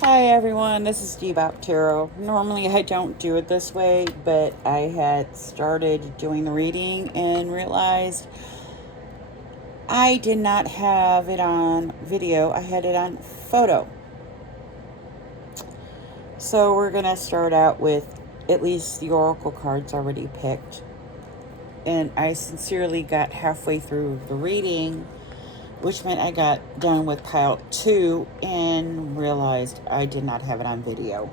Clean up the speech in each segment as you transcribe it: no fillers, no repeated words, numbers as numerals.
Hi everyone, this is Debop Tarot. Normally I don't do it this way, but I had started doing the reading and realized I did not have it on video, I had it on photo. So we're going to start out with at least the oracle cards already picked. And I sincerely got halfway through the reading, which meant I got done with pile 2 and realized I did not have it on video.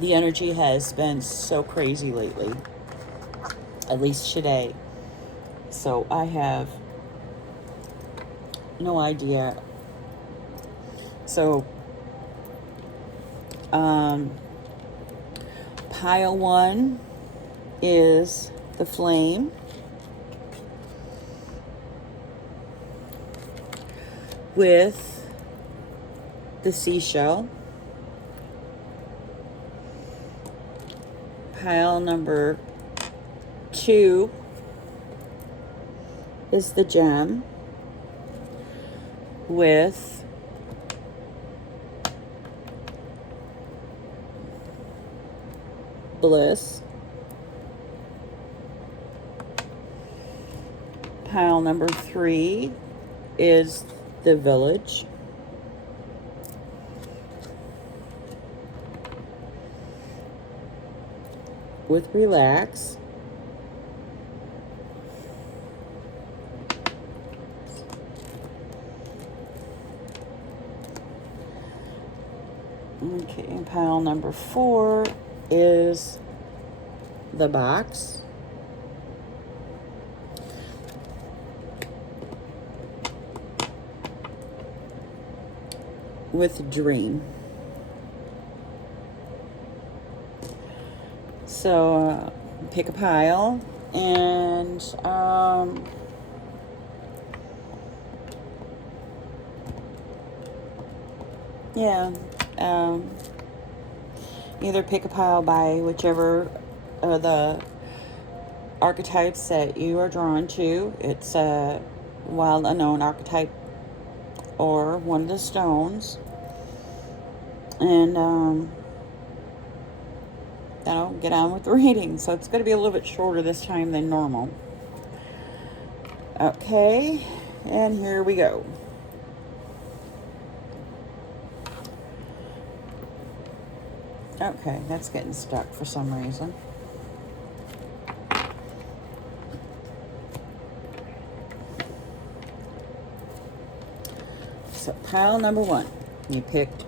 The energy has been so crazy lately, at least today. So I have no idea. So, pile 1 is the flame. With the seashell. Pile number 2 is the gem with bliss. Pile number 3 is the village with relax. Okay, and pile number 4 is the box with dream. So pick a pile and either pick a pile by whichever of the archetypes that you are drawn to. It's a wild unknown archetype or one of the stones, and that'll get on with the reading. So it's going to be a little bit shorter this time than normal. Okay, and here we go. Okay, that's getting stuck for some reason. So pile number 1, you picked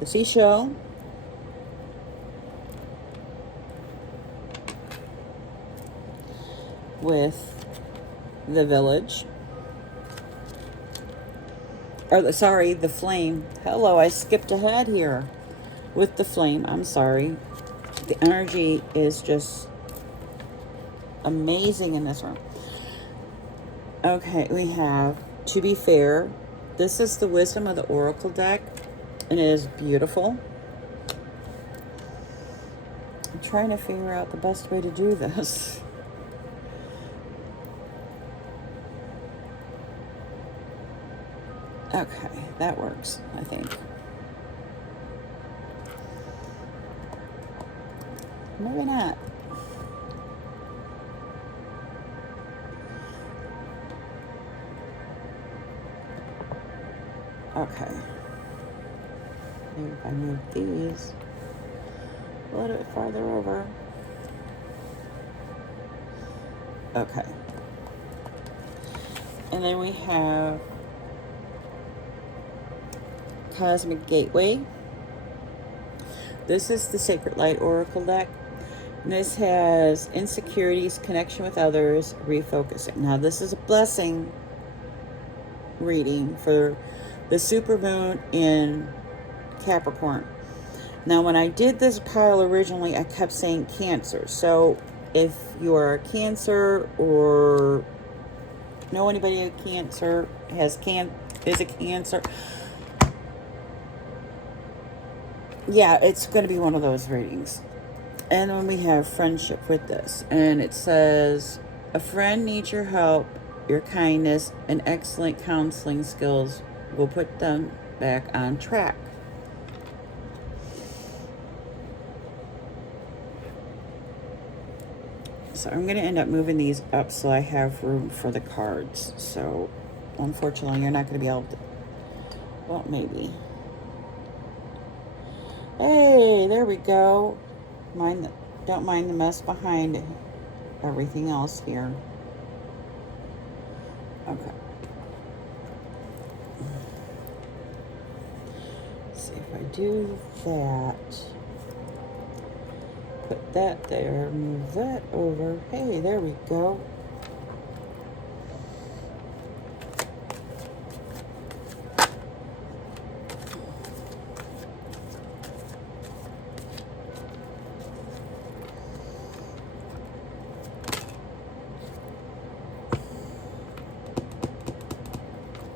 the seashell, with the village, or sorry, the flame. Hello, I skipped ahead here. With the flame, I'm sorry. The energy is just amazing in this room. Okay, we have To Be Fair. This is the Wisdom of the Oracle deck, and it is beautiful. I'm trying to figure out the best way to do this. Okay, that works, I think. Maybe not. Okay. Maybe if I move these a little bit farther over. Okay. And then we have Cosmic Gateway. This is the Sacred Light Oracle deck. And this has insecurities, connection with others, refocusing. Now this is a blessing reading for the Supermoon in Capricorn. Now when I did this pile originally, I kept saying Cancer. So if you are a Cancer or know anybody with Cancer, is a Cancer, yeah, it's going to be one of those readings. And then we have friendship with this. And it says, a friend needs your help Your kindness and excellent counseling skills will put them back on track. So I'm going to end up moving these up so I have room for the cards. So unfortunately, you're not going to be able to, well, maybe. Hey, there we go. Don't mind the mess behind everything else here. Okay. Let's see if I do that. Put that there, move that over. Hey, there we go.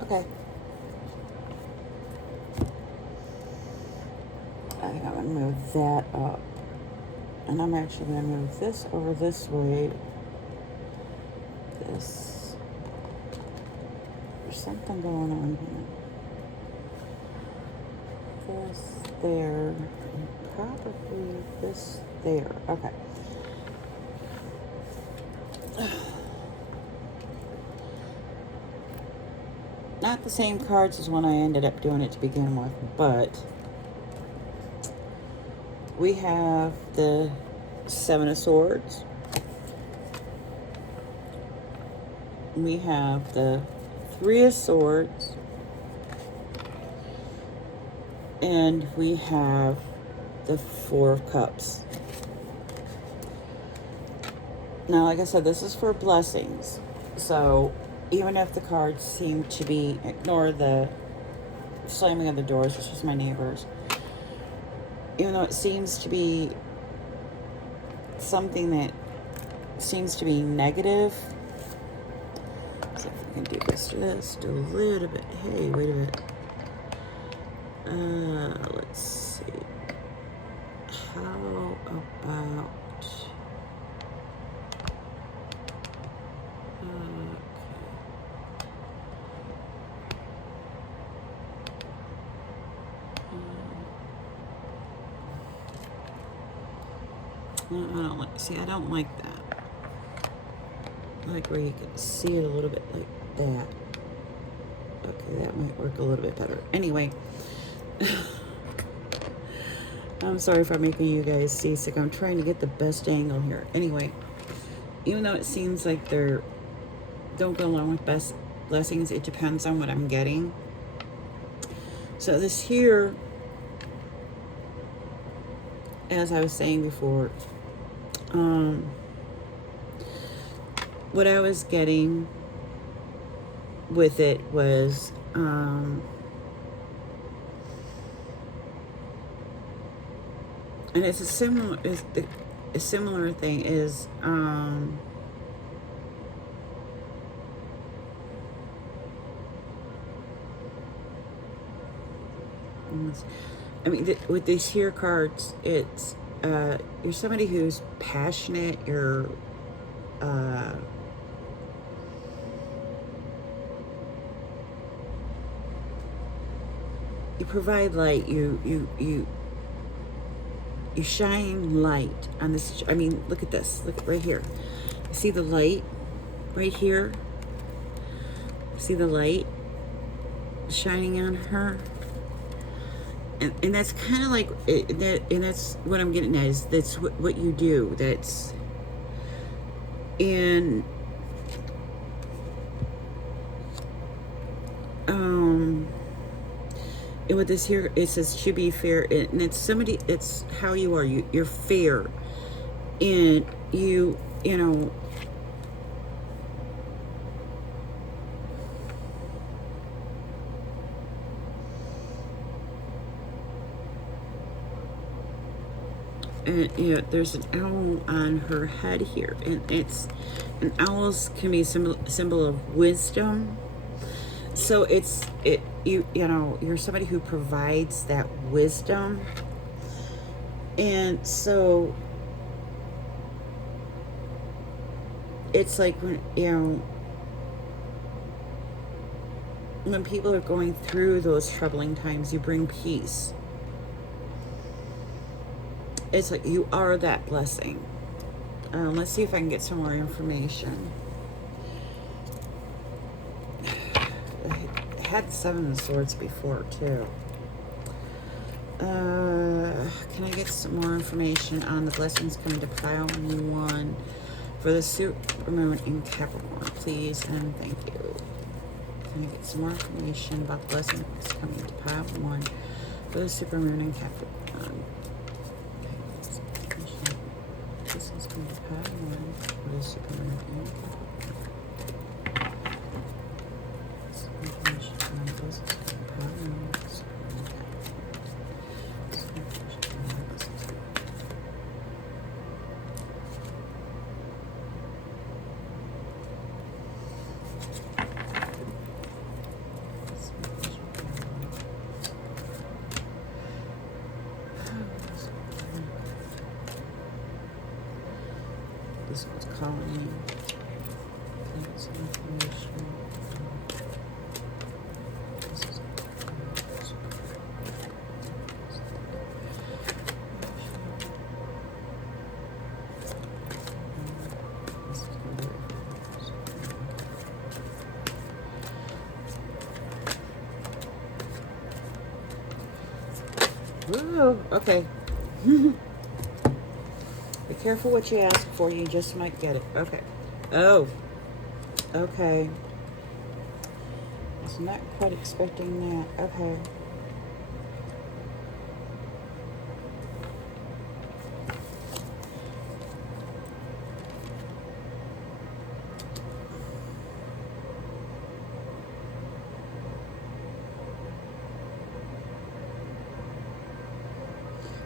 Okay. I think I'm going to move that up. And I'm actually going to move this over this way. This. There's something going on here. This there. And probably this there. Okay. Not the same cards as when I ended up doing it to begin with, but we have the Seven of Swords. We have the Three of Swords. And we have the Four of Cups. Now, like I said, this is for blessings. So even if the cards seem to be, ignore the slamming of the doors, it's just my neighbors. Even though it seems to be something that seems to be negative. So if we can do this, just a little bit. Hey, wait a minute. Let's see. How about... I don't like that. I like where you can see it a little bit like that. Okay, that might work a little bit better. Anyway, I'm sorry if I'm making you guys seasick. I'm trying to get the best angle here. Anyway, even though it seems like they're don't go along with best blessings, it depends on what I'm getting. So this here, as I was saying before, what I was getting with it was and it's a similar thing is I mean, with these here cards, it's you're somebody who's passionate. You're you provide light. You shine light on this. I mean, look at this. Look right here. You see the light right here? See the light shining on her? And that's kind of like and that's what I'm getting at, is that's what you do. That's and and with this here, it says to be fair, and it's somebody, it's how you are. You're fair, and you know. And you know, there's an owl on her head here, and it's, and owls can be a symbol of wisdom. So you know, you're somebody who provides that wisdom, and so it's like, you know, when people are going through those troubling times, you bring peace. It's like you are that blessing. Let's see if I can get some more information. I had 7 of Swords before too. Can I get some more information on the blessings coming to pile 1 for the Supermoon in Capricorn, please and thank you. Can I get some more information about the blessings coming to pile 1 for the Supermoon in Capricorn? Blessings coming to pile 1 for the Supermoon in Capricorn. Some information on the blessings coming to pile 1 for the Supermoon in Capricorn. This one's calling me. Some information. This is Whoa, okay. Be careful what you ask for, you just might get it. Okay. Oh. Okay. I was not quite expecting that. Okay.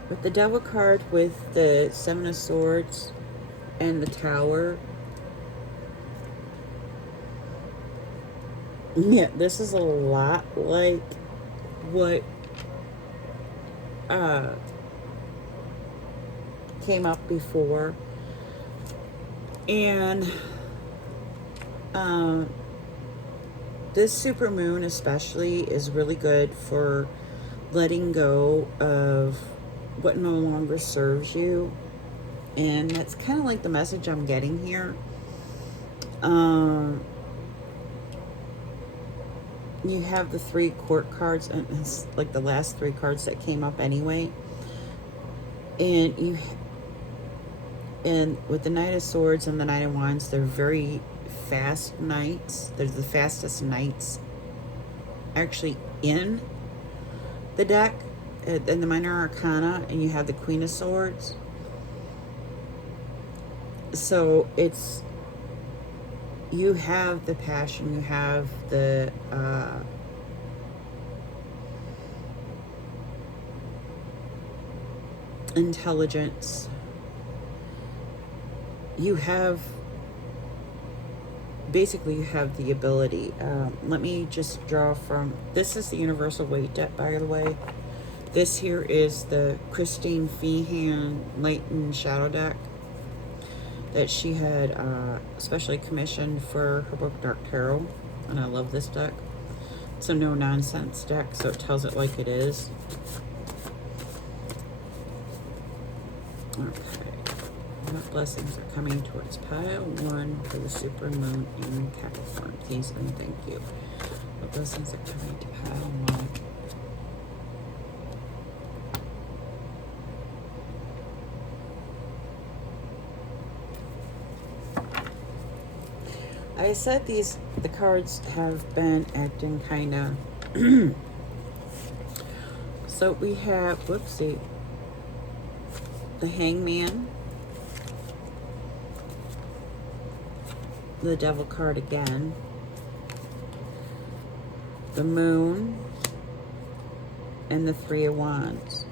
With the Devil card, with the 7 of Swords and the Tower, yeah, this is a lot like what came up before. And this Supermoon especially is really good for letting go of what no longer serves you, and that's kind of like the message I'm getting here. You have the 3 court cards, and it's like the last 3 cards that came up anyway, and with the Knight of Swords and the Knight of Wands, they're very fast knights. They're the fastest knights actually in the deck. And the Minor Arcana, and you have the Queen of Swords. So it's, you have the passion, you have the intelligence, you have, basically you have the ability. Let me just draw from, this is the Universal Weight deck, by the way. This here is the Christine Feehan Light and Shadow deck that she had specially commissioned for her book Dark Tarot, and I love this deck. It's a no-nonsense deck, so it tells it like it is. Okay, what blessings are coming towards pile 1 for the Supermoon in Capricorn? Please and thank you. What blessings are coming to pile 1? I said the cards have been acting kind of so we have, whoopsie, the Hangman, the Devil card again, the Moon, and the 3 of Wands.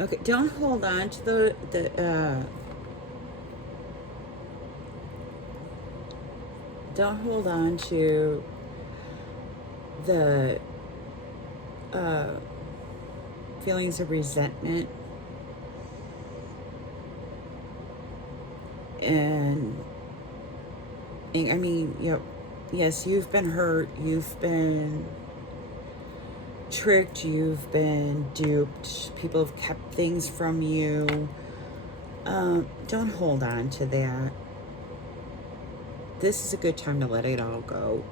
Okay, don't hold on to don't hold on to the feelings of resentment and I mean, yes, you've been hurt, you've been tricked, you've been duped, people have kept things from you. Don't hold on to that. This is a good time to let it all go.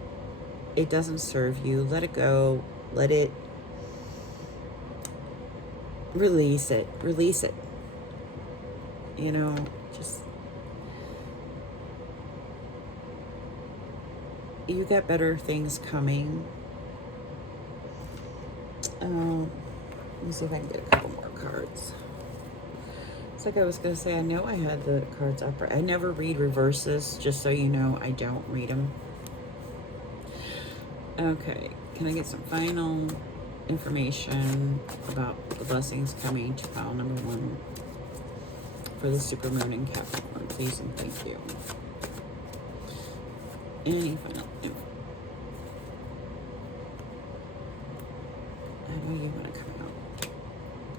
It doesn't serve you. Let it go. Let it release it. Release it. You know, just you got better things coming. Let me see if I can get a couple more cards. It's like I was going to say, I know I had the cards upright. I never read reverses, just so you know, I don't read them. Okay, can I get some final information about the blessings coming to pile number 1 for the Supermoon in Capricorn, please and thank you. Any final info? I know you want to come out.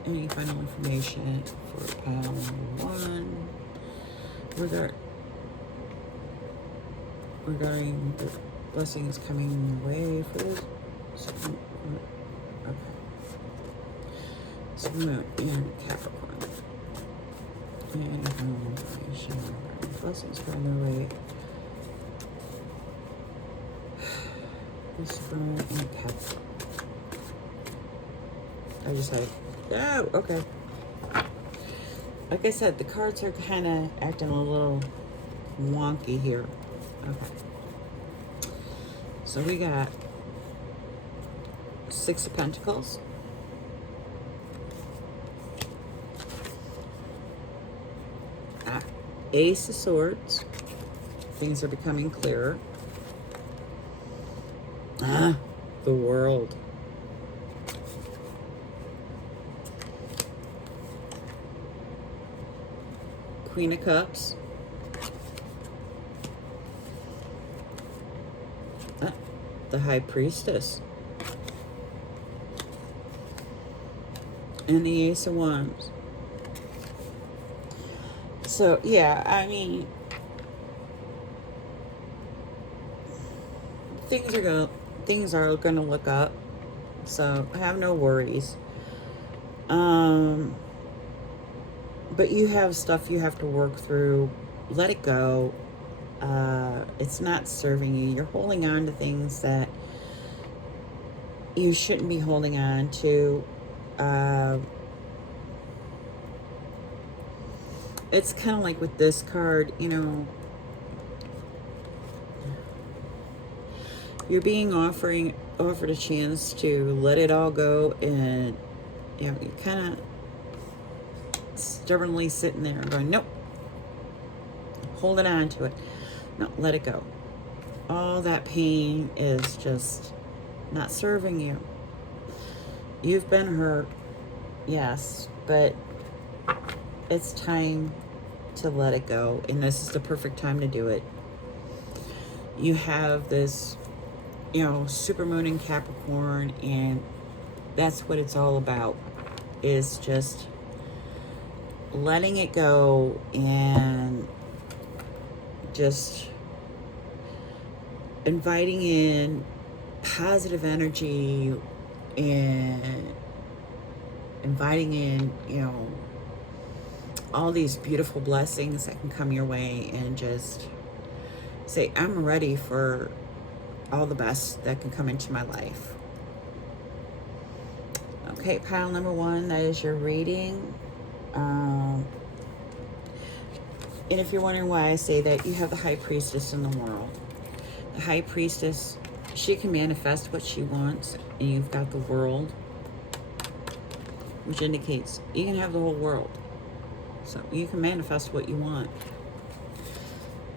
Any final information for pile number 1 regarding the blessings coming your way for this? Okay. Supermoon in Capricorn. Any final information regarding blessings coming their way? Supermoon in Capricorn. I just like, oh, okay. Like I said, the cards are kind of acting a little wonky here. Okay. So we got 6 of Pentacles. Ace of Swords. Things are becoming clearer. The World. Queen of Cups. The High Priestess. And the Ace of Wands. So, yeah, I mean, things are gonna look up. So, have no worries. But you have stuff you have to work through. Let it go. It's not serving you. You're holding on to things that you shouldn't be holding on to. It's kind of like with this card, you know, you're being offered a chance to let it all go, and you know, you're kind of stubbornly sitting there and going, nope, holding on to it. No, let it go. All that pain is just not serving you. You've been hurt, yes, but it's time to let it go, and this is the perfect time to do it. You have this, you know, Supermoon in Capricorn, and that's what it's all about, is just letting it go and just inviting in positive energy and inviting in, you know, all these beautiful blessings that can come your way, and just say, I'm ready for all the best that can come into my life. Okay, pile number 1, that is your reading. And if you're wondering why I say that, you have the High Priestess in the world. The High Priestess, she can manifest what she wants, and you've got the World, which indicates you can have the whole world. So you can manifest what you want,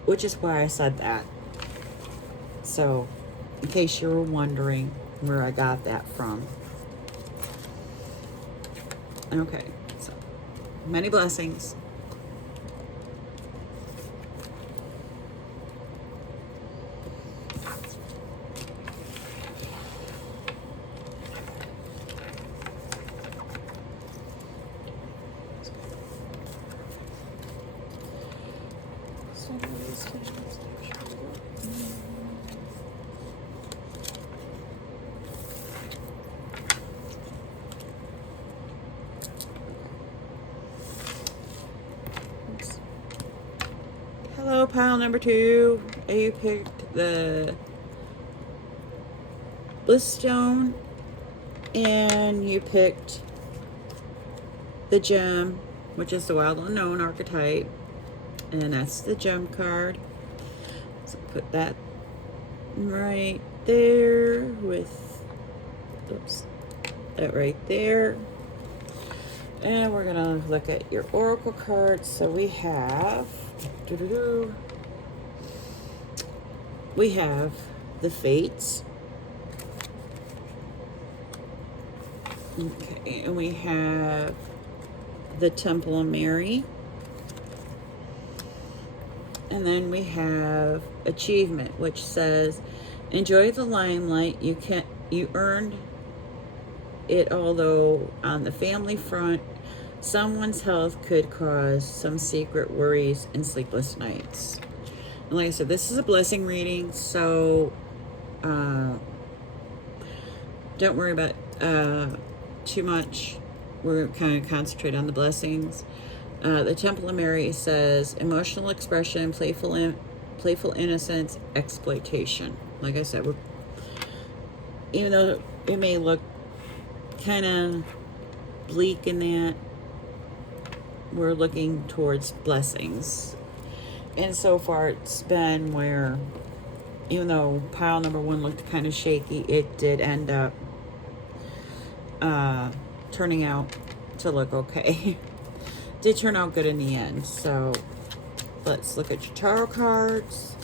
which is why I said that. So in case you were wondering where I got that from. Okay, so Many blessings. Hello, pile number 2. You picked the Bliss Stone, and you picked the Gem, which is the Wild Unknown archetype, and that's the Gem card. So put that right there with, oops, that right there. And we're gonna look at your oracle cards. So we have, we have the Fates. Okay, and we have the Temple of Mary. And then we have Achievement, which says, enjoy the limelight. You earned it, although on the family front, someone's health could cause some secret worries and sleepless nights. And like I said, this is a blessing reading, so don't worry about too much. We're kind of concentrate on the blessings. The Temple of Mary says emotional expression, playful innocence, exploitation. Like I said, even though it may look kind of bleak in that, we're looking towards blessings. And so far it's been where, even though pile number 1 looked kind of shaky, it did end up turning out to look okay. Did turn out good in the end. So let's look at your tarot cards,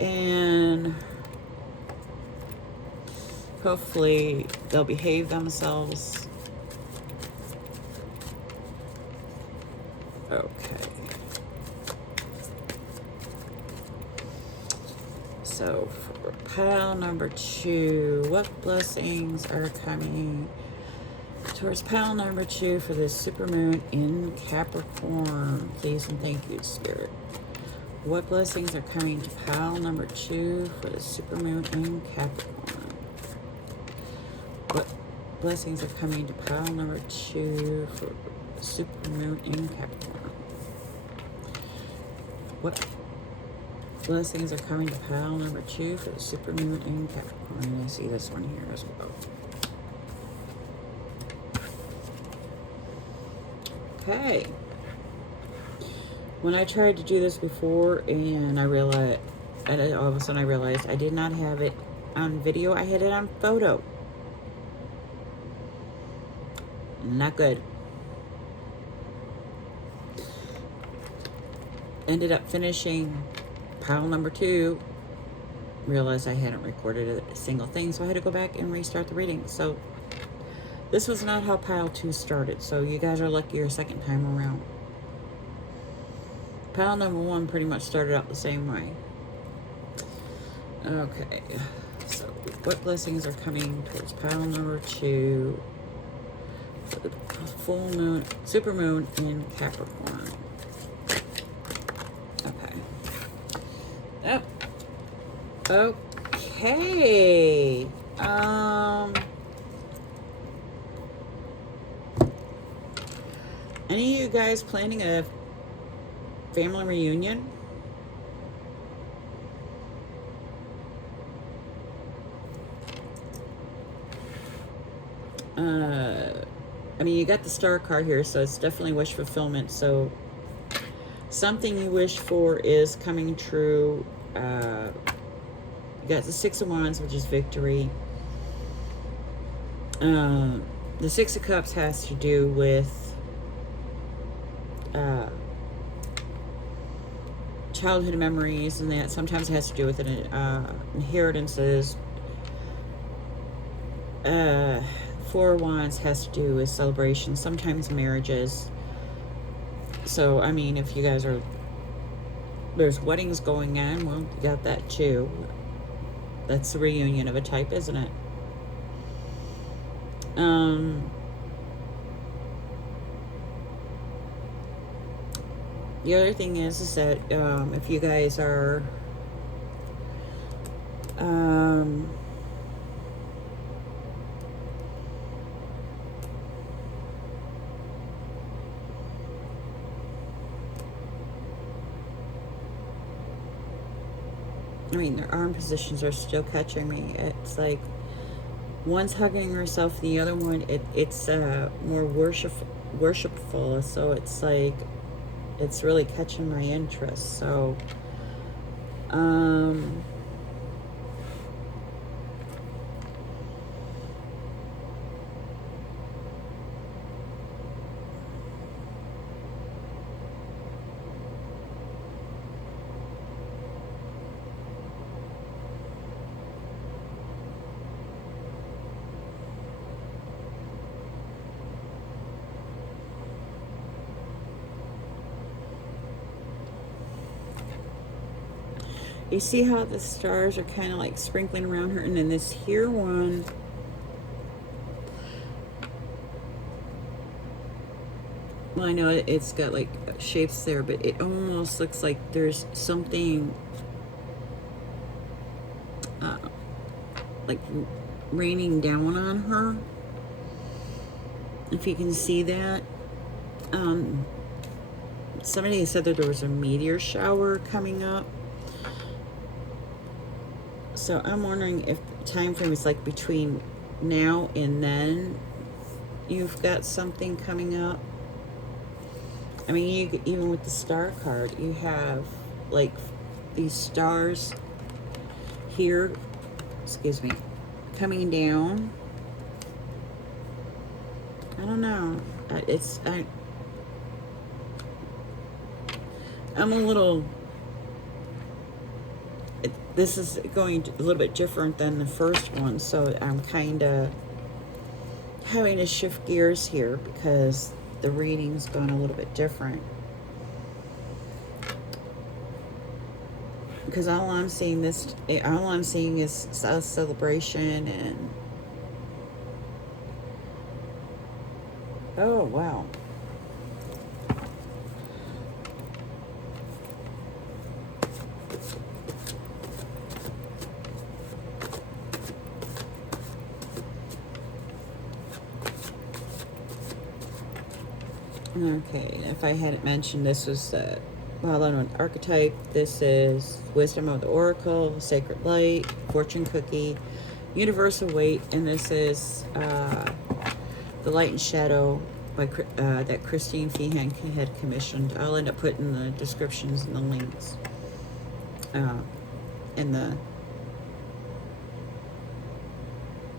and hopefully they'll behave themselves. Okay. So for pile number 2, what blessings are coming towards pile number 2 for this supermoon in Capricorn? Please and thank you, Spirit. What blessings are coming to pile number 2 for the supermoon in Capricorn? What blessings are coming to pile number 2 for the supermoon in Capricorn? What blessings are coming to pile number 2 for the supermoon in Capricorn? And I see this one here as well. Okay. When I tried to do this before, and I realized, and all of a sudden I realized I did not have it on video. I had it on photo. Not good. Ended up finishing pile number 2. Realized I hadn't recorded a single thing, so I had to go back and restart the reading. So this was not how pile 2 started, so you guys are lucky your second time around. Pile number 1 pretty much started out the same way. Okay, so what blessings are coming towards pile number 2 for the full moon, supermoon in Capricorn? Okay. Oh. Okay. Any of you guys planning a family reunion? I mean, you got the star card here, so it's definitely wish fulfillment. So something you wish for is coming true. You got the 6 of Wands, which is victory. The 6 of Cups has to do with childhood memories, and that sometimes has to do with inheritances. 4 of Wands has to do with celebration, sometimes marriages. So, I mean, if you guys are, there's weddings going on, well, you got that too. That's the reunion of a type, isn't it? The other thing is that if you guys are I mean, their arm positions are still catching me. It's like one's hugging herself, the other one it's more worshipful. So it's like it's really catching my interest. So you see how the stars are kind of like sprinkling around her, and then this here one, well, I know it's got like shapes there, but it almost looks like there's something like raining down on her, if you can see that. Somebody said that there was a meteor shower coming up. So I'm wondering if the time frame is like between now and then you've got something coming up. I mean, you, even with the star card, you have like these stars here, excuse me, coming down. I don't know. I'm a little, this is going a little bit different than the first one, so I'm kind of having to shift gears here because the reading's gone a little bit different. Because all I'm seeing is a celebration and oh wow. Okay, if I hadn't mentioned, this was the well-known archetype. This is Wisdom of the Oracle, Sacred Light, Fortune Cookie, Universal Weight, and this is The Light and Shadow by that Christine Feehan had commissioned. I'll end up putting the descriptions and the links in the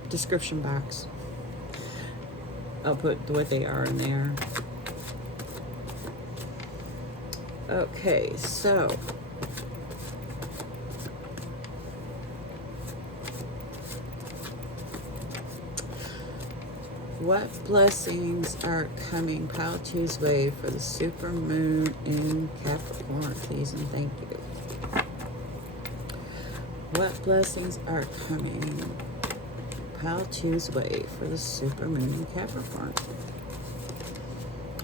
description box. I'll put what they are in there. Okay, so what blessings are coming Pile 2's way for the supermoon in Capricorn, please and thank you. What blessings are coming Pile 2's way for the supermoon in Capricorn?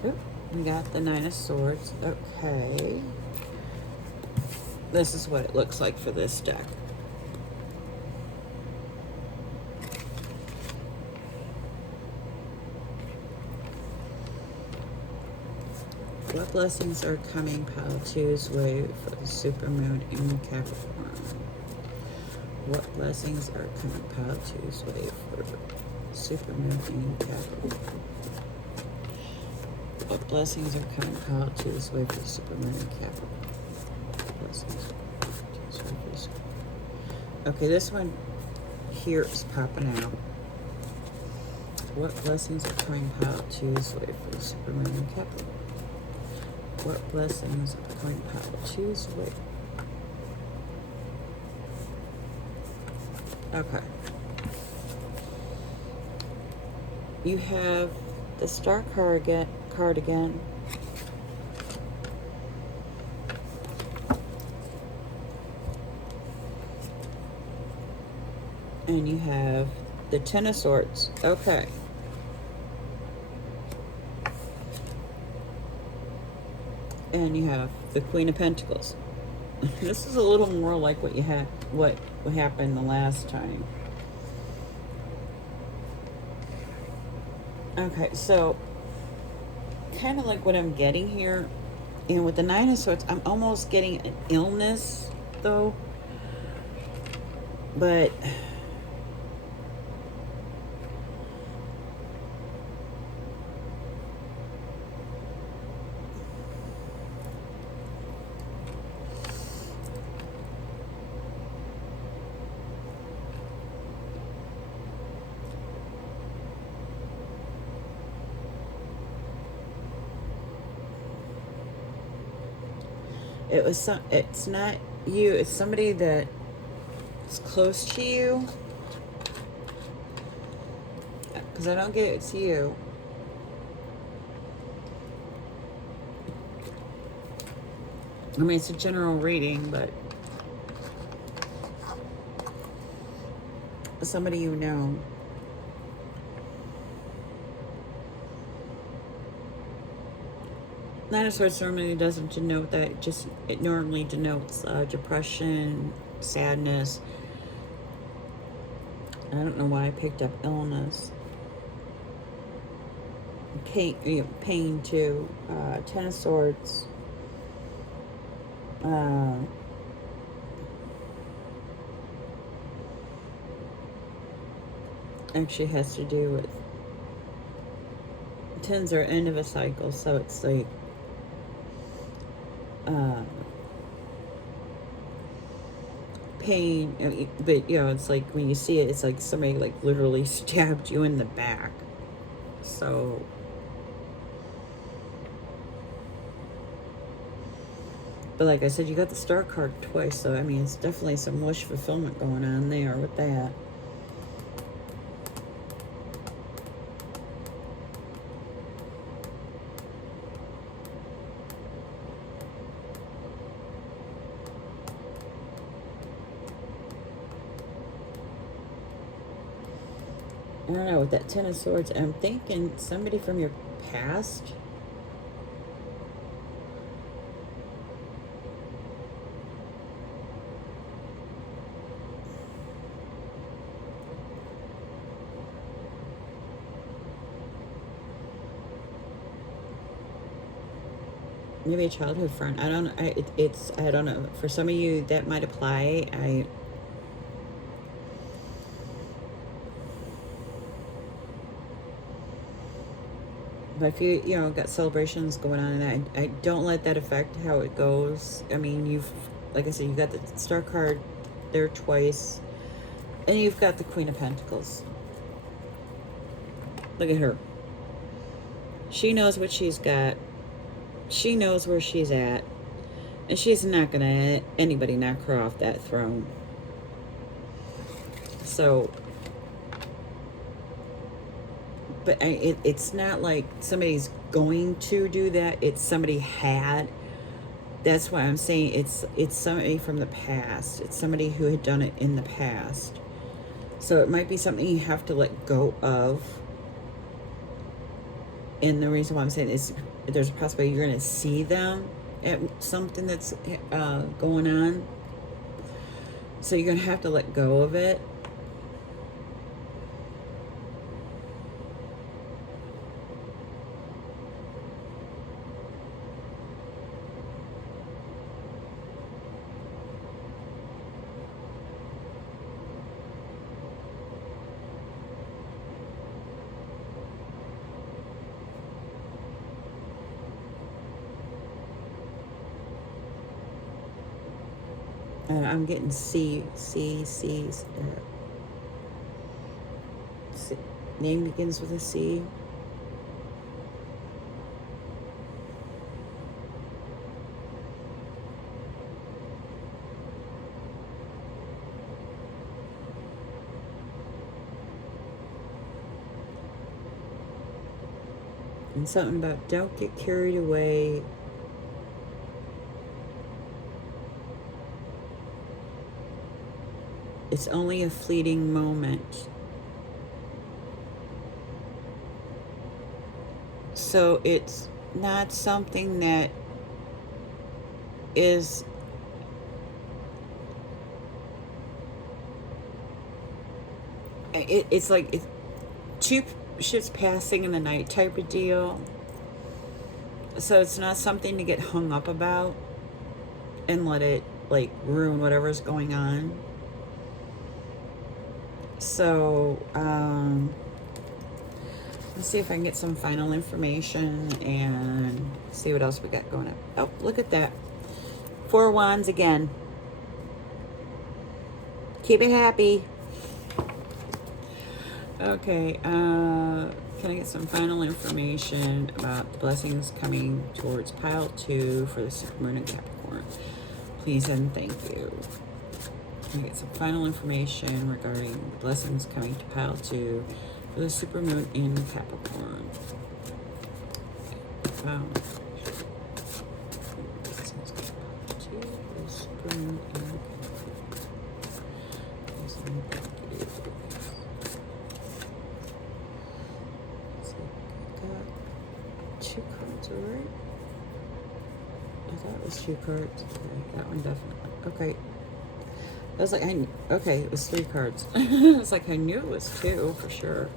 Oh. We got the Nine of Swords. Okay. This is what it looks like for this deck. What blessings are coming Pile 2's way for the supermoon in Capricorn? What blessings are coming Pile 2's way for the supermoon in Capricorn? What blessings are coming Pile 2's way for the supermoon in Capricorn? Blessings. Okay, this one here is popping out. What blessings are coming Pile 2's way for the supermoon in Capricorn? What blessings are coming Pile 2's way? Okay. You have the Star card again. And you have the Ten of Swords. Okay. And you have the Queen of Pentacles. This is a little more like what you had, what happened the last time. Okay, so kind of like what I'm getting here, and with the Nine of Swords, I'm almost getting an illness, though. But it's not you, it's somebody that is close to you. Because I don't get it's you. I mean, it's a general reading, but somebody you know. Nine of Swords normally doesn't denote that. It normally denotes depression, sadness. I don't know why I picked up illness. Pain too. Ten of Swords. Actually has to do with tens are end of a cycle, so it's like pain, but you know, it's like when you see it, it's like somebody like literally stabbed you in the back. So but like I said, you got the Star card twice, so I mean, it's definitely some wish fulfillment going on there with that. I don't know, with that Ten of Swords, I'm thinking somebody from your past. Maybe a childhood friend. I don't know. I don't know. For some of you, that might apply. But if you know, got celebrations going on, and I don't let that affect how it goes. I mean, like I said, you got the Star card there twice, and you've got the Queen of Pentacles. Look at her. She knows what she's got. She knows where she's at, and she's not gonna let anybody knock her off that throne. So, but it's not like somebody's going to do that. It's somebody had. That's why I'm saying it's somebody from the past. It's somebody who had done it in the past. So it might be something you have to let go of. And the reason why I'm saying is there's a possibility you're going to see them at something that's going on. So you're going to have to let go of it. I'm getting C. Name begins with a C. And something about don't get carried away. it's only a fleeting moment. So it's not something that is it's like two ships passing in the night type of deal. So it's not something to get hung up about and let it like ruin whatever's going on. So let's see if I can get some final information and see what else we got going on. Oh, look at that. 4 wands again. Keep it happy. Okay, can I get some final information about the blessings coming towards pile 2 for the Supermoon in Capricorn? Please and thank you. Can I get some final information regarding the blessings coming to pile 2 for the Supermoon in Capricorn? Supermoon in Capricorn. 2 cards, alright? I thought it was 2 cards. Okay, that one definitely. Okay. I was like, okay, it was 3 cards. I was like, I knew it was 2 for sure.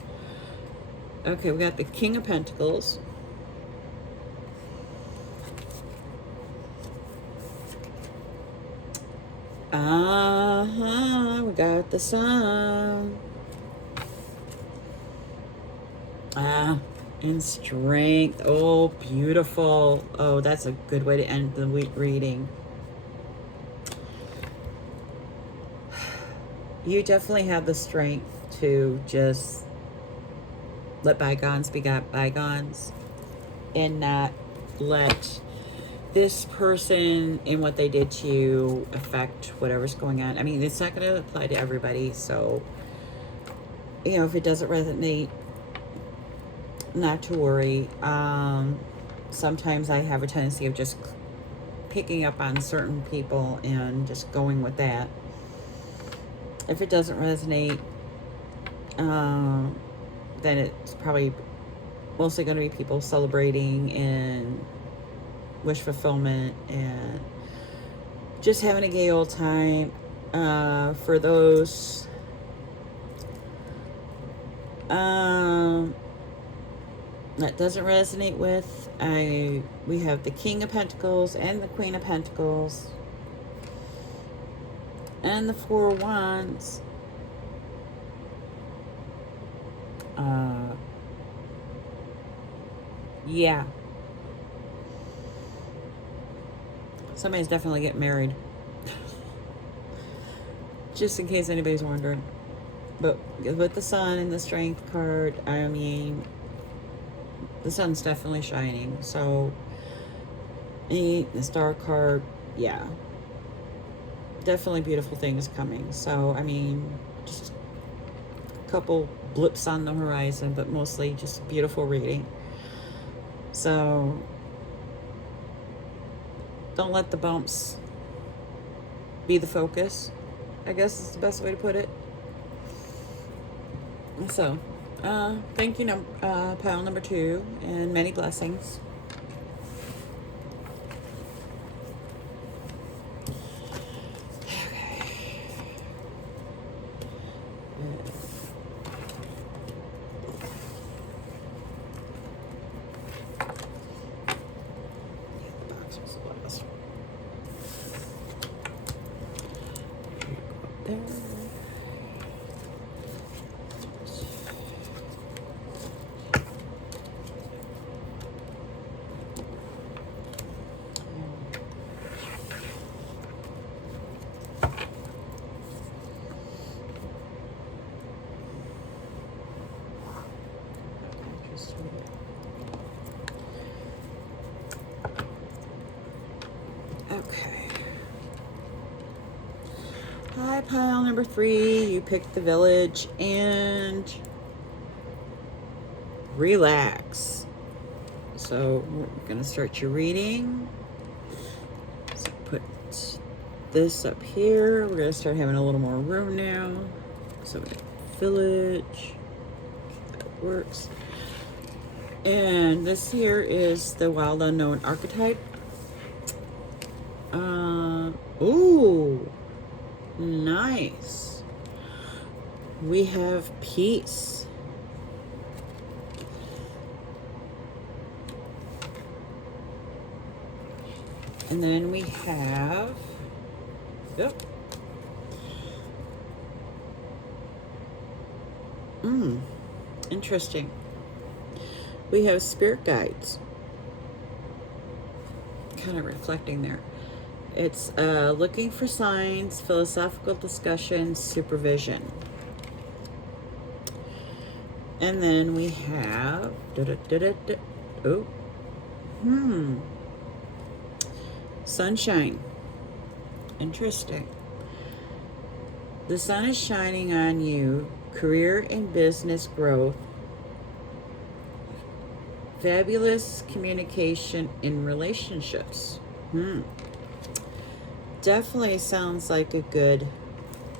Okay, we got the King of Pentacles. We got the Sun. In Strength. Oh, beautiful. Oh, that's a good way to end the week reading. You definitely have the strength to just let bygones be bygones and not let this person and what they did to you affect whatever's going on. I mean, it's not going to apply to everybody, so, you know, if it doesn't resonate, not to worry. Sometimes I have a tendency of just picking up on certain people and just going with that. If it doesn't resonate, then it's probably mostly going to be people celebrating and wish fulfillment and just having a gay old time. For those that doesn't resonate with, we have the King of Pentacles and the Queen of Pentacles and the 4 wands. Yeah, somebody's definitely getting married. Just in case anybody's wondering. But with the Sun and the Strength card, I mean, the sun's definitely shining. So, the Star card, yeah, definitely beautiful things coming. So, I mean, just a couple blips on the horizon, but mostly just beautiful reading. So, don't let the bumps be the focus, I guess is the best way to put it. So, thank you, pile number 2, and many blessings. There. Okay. Hi, pile number 3. You picked the Village and relax. So we're going to start your reading. So put this up here. We're going to start having a little more room now. So we got village. That works. And this here is the wild unknown archetype. Ooh, nice. We have peace. And then we have, yep. Interesting. We have spirit guides. Kind of reflecting there. It's looking for signs, philosophical discussion, supervision. And then we have, sunshine. Interesting. The sun is shining on you, career and business growth, fabulous communication in relationships. Definitely sounds like a good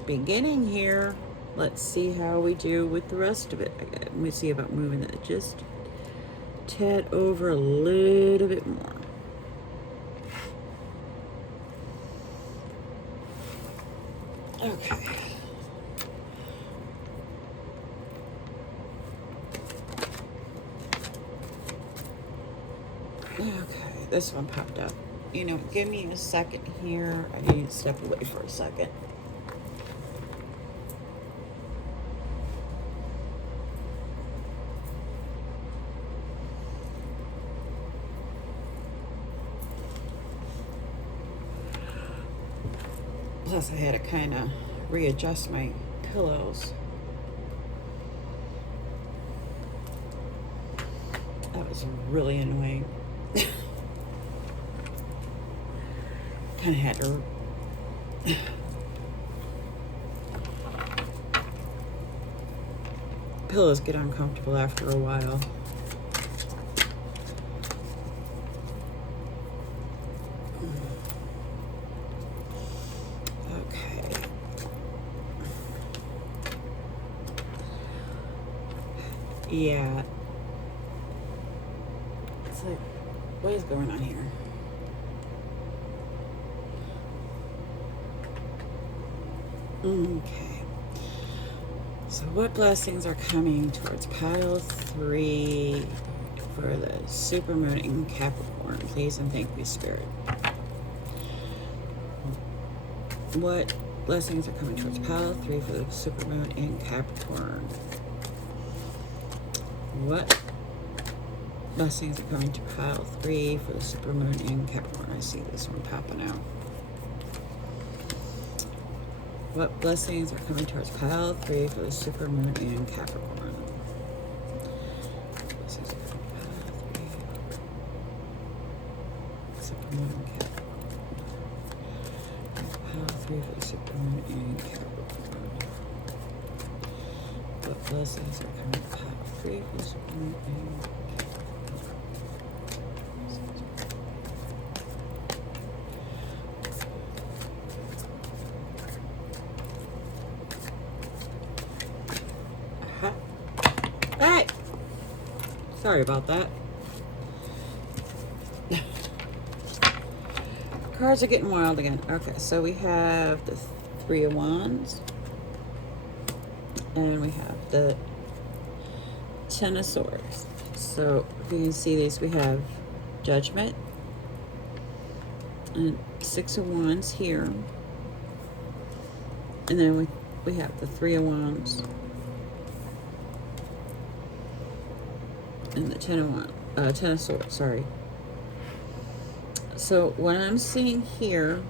beginning here. Let's see how we do with the rest of it. Let me see about moving that just a tad over a little bit more. Okay. Okay, this one popped up. You know, give me a second here. I need to step away for a second. Plus, I had to kind of readjust my pillows. That was really annoying. Kind of had to. Pillows get uncomfortable after a while. Okay. Yeah. It's like, what is going on here? Okay. So what blessings are coming towards pile 3 for the supermoon in Capricorn? Please and thank you, Spirit. What blessings are coming towards pile 3 for the supermoon in Capricorn? What blessings are coming to pile 3 for the supermoon in Capricorn? I see this one popping out. What blessings are coming towards pile 3 for the supermoon in Capricorn? Blessings are coming to pile 3. Supermoon in Capricorn. Pile 3 for the supermoon in Capricorn. What blessings are coming to pile 3 for the supermoon in Capricorn? Hey! Sorry about that. Cards are getting wild again. Okay, so we have the 3 of Wands. And we have the 10 of Swords. So if you can see these, we have Judgment. And 6 of Wands here. And then we have the 3 of Wands. And the 10 of Swords, sorry. So what I'm seeing here,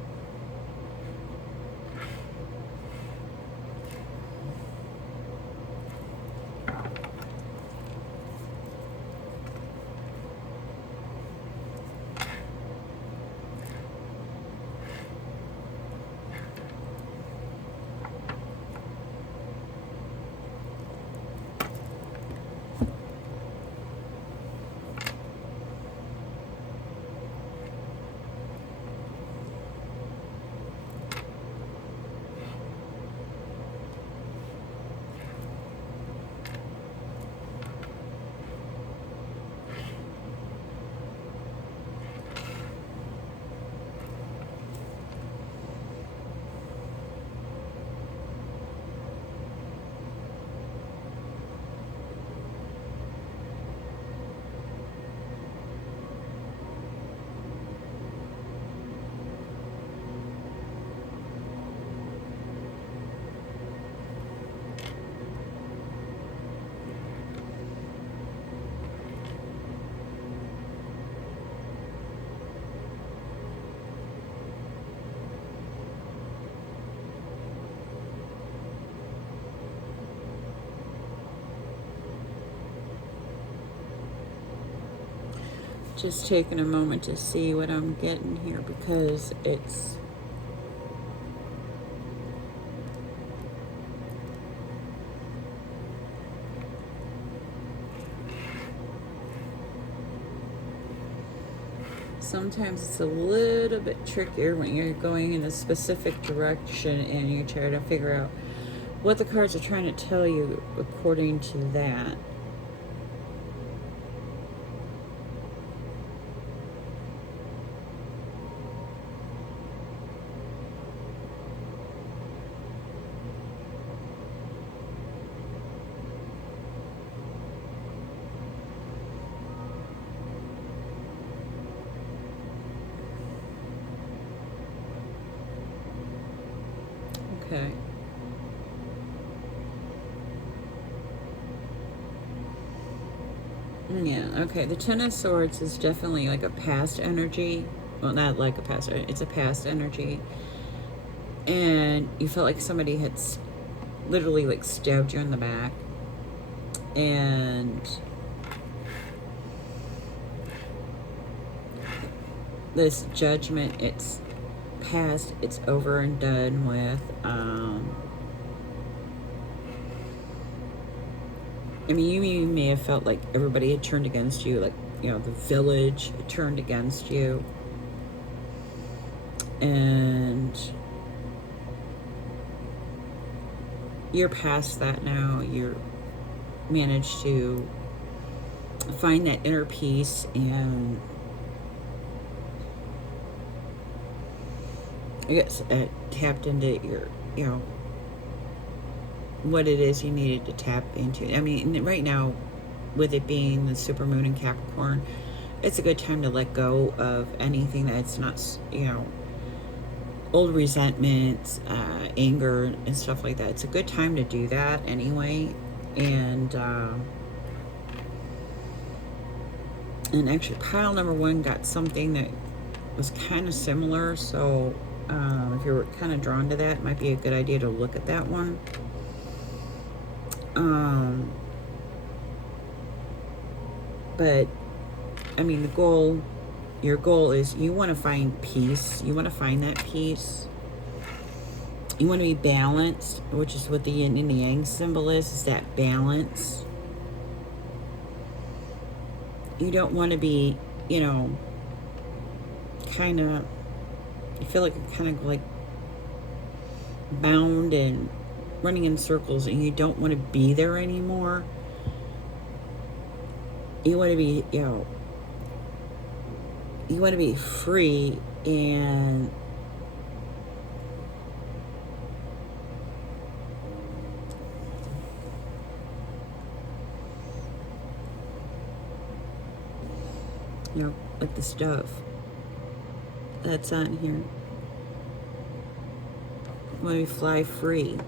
Just taking a moment to see what I'm getting here, because it's sometimes it's a little bit trickier when you're going in a specific direction and you're trying to figure out what the cards are trying to tell you according to that. Okay. Yeah, okay. The Ten of Swords is definitely like a past energy. Well, not like a past, it's a past energy. And you felt like somebody had literally like stabbed you in the back. And this judgment, it's past, it's over and done with. I mean, you may have felt like everybody had turned against you, like, you know, the village had turned against you. And you're past that now. You're managed to find that inner peace, and I guess tapped into your, you know, what it is you needed to tap into. I mean, right now, with it being the Supermoon in Capricorn, it's a good time to let go of anything that's not, you know, old resentments, anger, and stuff like that. It's a good time to do that anyway. And actually, pile number one got something that was kind of similar. So if you're kind of drawn to that, it might be a good idea to look at that one. But I mean, your goal is you want to find peace. You want to find that peace. You want to be balanced, which is what the yin and the yang symbol is that balance. You don't want to be, you know, kind of, I feel like you're kind of like bound and running in circles, and you don't want to be there anymore. You want to be, you know, you want to be free, and you know, like the stuff that's on here. You want to fly free.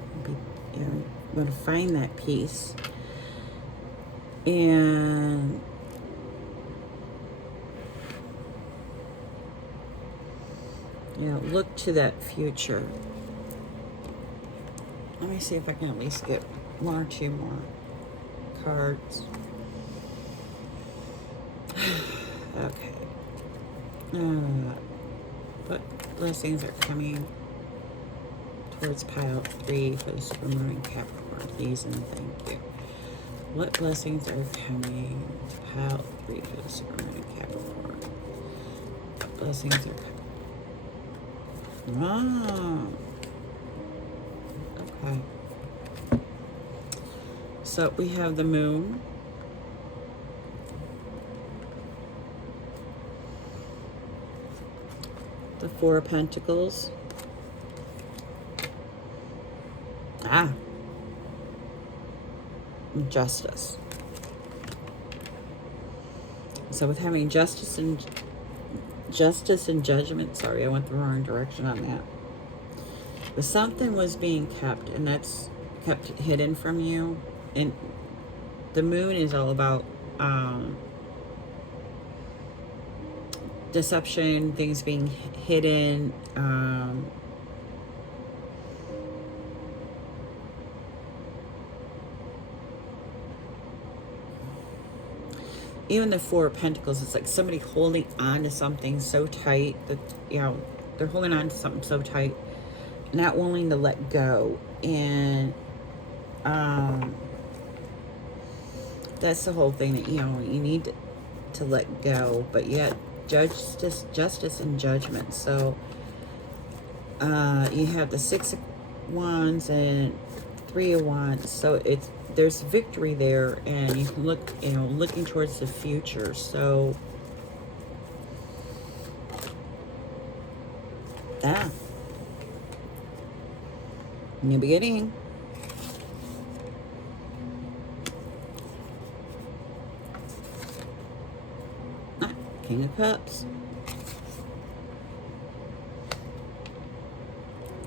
You know, you want to find that peace. And you know, look to that future. Let me see if I can at least get one or two more cards. Okay. What blessings are coming towards pile 3 for the Supermoon in Capricorn? Please and thank you. What blessings are coming to pile 3 for the Supermoon in Capricorn? What blessings are coming? Oh. Okay. So we have the moon. The Four of Pentacles. Justice. So with having justice and judgment, sorry, I went the wrong direction on that. But something was being kept, and that's kept hidden from you. And the moon is all about deception, things being hidden, even the Four of Pentacles, it's like somebody holding on to something so tight that, you know, they're holding on to something so tight, not willing to let go. And that's the whole thing, that, you know, you need to let go, but yet justice and judgment. So you have the Six of Wands and Three of Wands, so there's victory there, and you can look, you know, looking towards the future. So new beginning. King of Cups.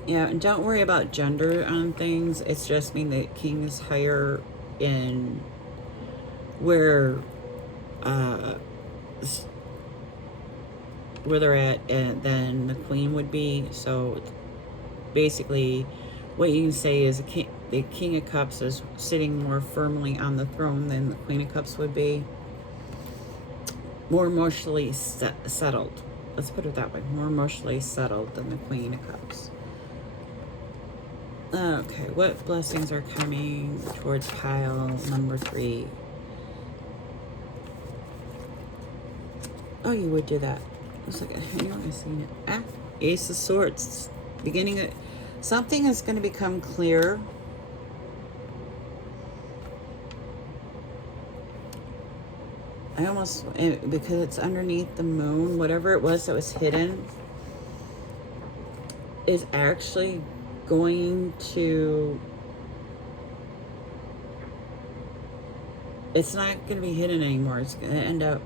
Yeah, and don't worry about gender on things. It's just mean that King is higher in where they're at, and than the Queen would be. So basically, what you can say is the King of Cups is sitting more firmly on the throne than the Queen of Cups would be. More emotionally settled. Let's put it that way. More emotionally settled than the Queen of Cups. Okay, what blessings are coming towards pile number 3? Oh, you would do that. I was like, I know I've seen it. Ace of Swords. Beginning of something is going to become clear. I almost, because it's underneath the moon, whatever it was that was hidden is actually going to, it's not going to be hidden anymore. It's going to end up,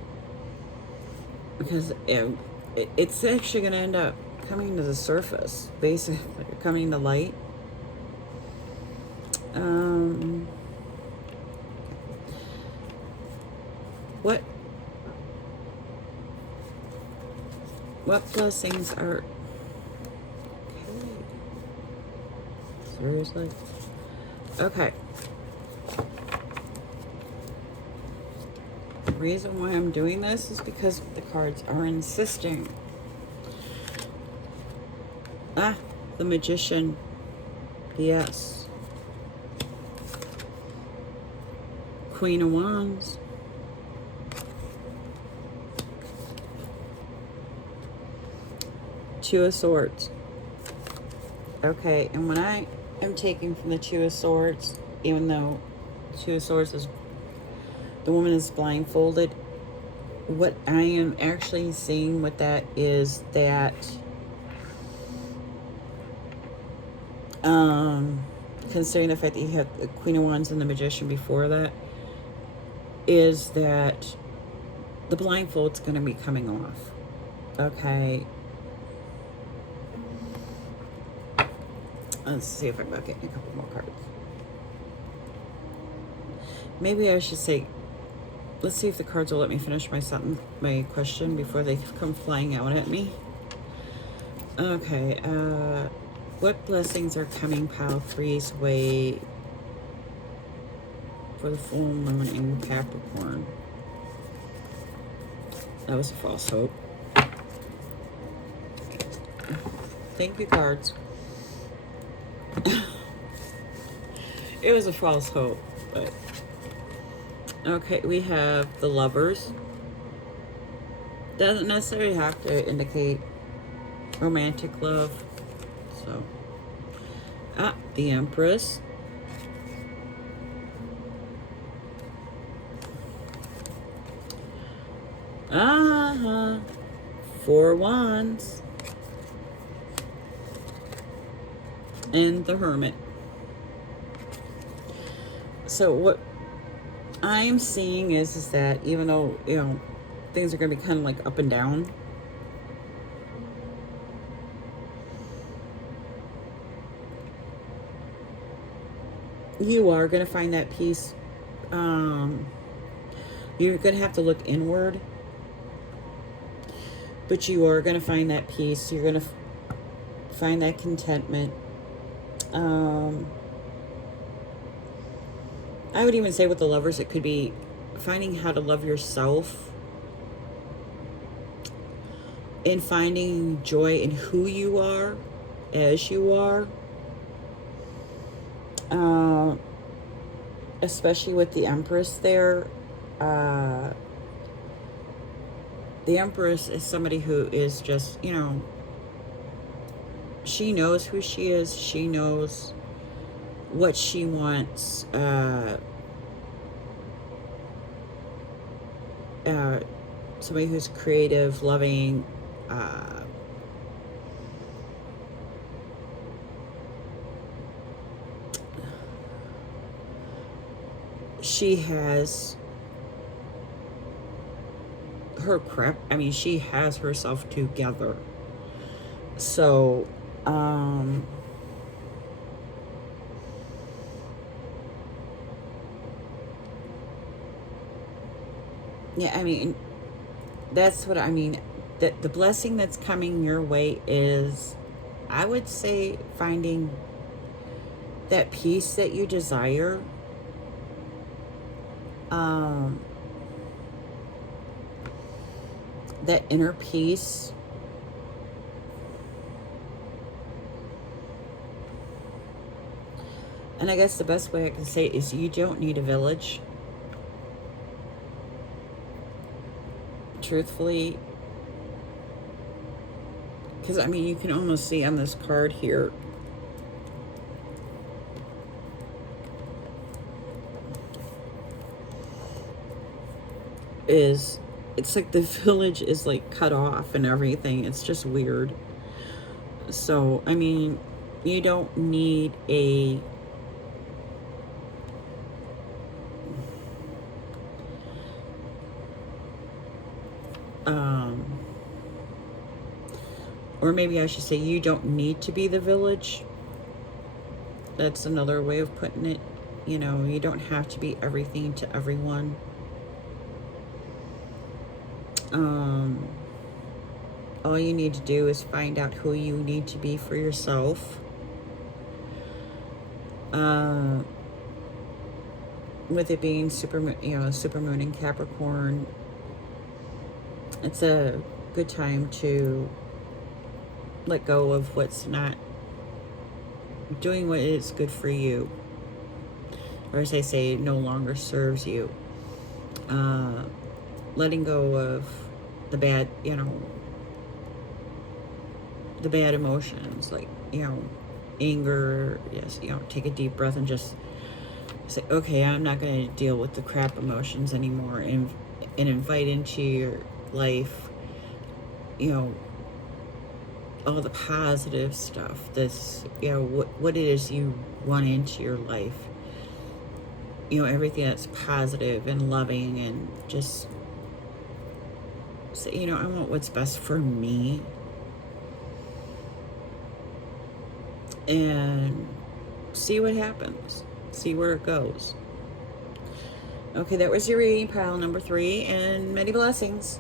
because it's actually going to end up coming to the surface, basically, coming to light. What blessings are, okay, seriously? Okay. The reason why I'm doing this is because the cards are insisting. The Magician. Yes. Queen of Wands. Two of Swords. Okay, and when I am taking from the Two of Swords, even though Two of Swords is, the woman is blindfolded, what I am actually seeing with that is that considering the fact that you have the Queen of Wands and the Magician before that, is that the blindfold's going to be coming off. Okay. Let's see if I'm not getting a couple more cards. Maybe I should say, let's see if the cards will let me finish my question before they come flying out at me. Okay, what blessings are coming pile 3's way for the full moon in Capricorn? That was a false hope. Thank you, cards. It was a false hope, but okay, we have the Lovers. Doesn't necessarily have to indicate romantic love. So the Empress. Four of Wands. And the Hermit. So what I'm seeing is that even though, you know, things are going to be kind of like up and down, you are going to find that peace. You're going to have to look inward, but you are going to find that peace. You're going to find that contentment. I would even say with the Lovers, it could be finding how to love yourself and finding joy in who you are as you are. Especially with the Empress there. The Empress is somebody who is just, you know, she knows who she is. She knows what she wants. Somebody who's creative, loving, she has her crap. I mean, she has herself together. So, yeah, I mean, that's what I mean. The blessing that's coming your way is, I would say, finding that peace that you desire. That inner peace. And I guess the best way I can say it is, you don't need a village. Truthfully. Because, I mean, you can almost see on this card here, is, it's like the village is like cut off and everything. It's just weird. So, I mean, you don't need a or maybe I should say, you don't need to be the village. That's another way of putting it. You know, you don't have to be everything to everyone. All you need to do is find out who you need to be for yourself. With it being Supermoon, you know, Supermoon in Capricorn, it's a good time to let go of what's not doing what is good for you, or as I say, no longer serves you. Letting go of the bad, you know, the bad emotions, like, you know, anger. Yes, you know, take a deep breath and just say, okay, I'm not going to deal with the crap emotions anymore, and invite into your life, you know, all the positive stuff. This, you know, what it is you want into your life. You know, everything that's positive and loving, and just say, you know, I want what's best for me. And see what happens. See where it goes. Okay, that was your reading, pile number 3, and many blessings.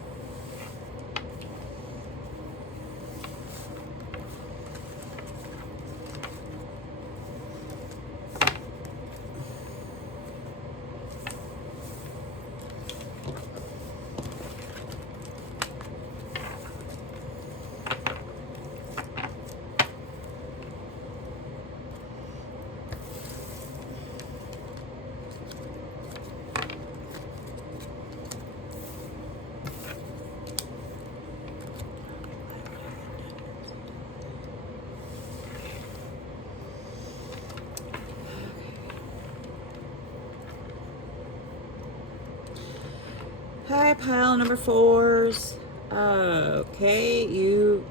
Hi, pile number 4s. Okay, you